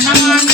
Thank you.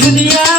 Junior.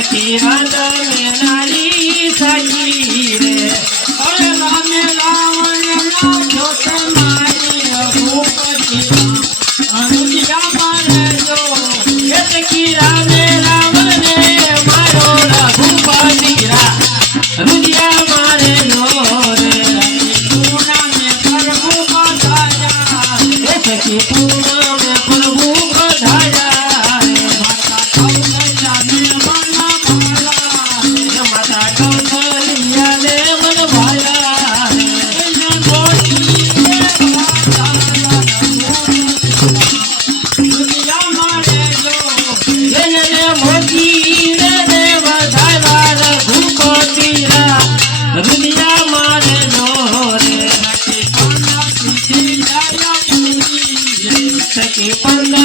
સખી હદમે નારી સખી રે. અરે રામે રાવણ રાજો તમારી ભૂપતિ અનુજ્ઞા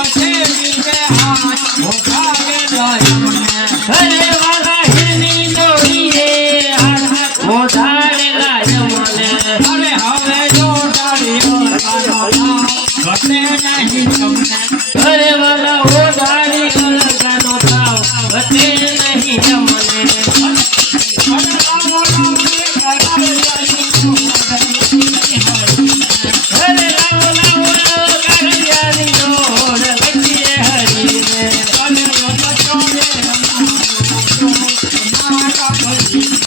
ওঠে মিলবে হাত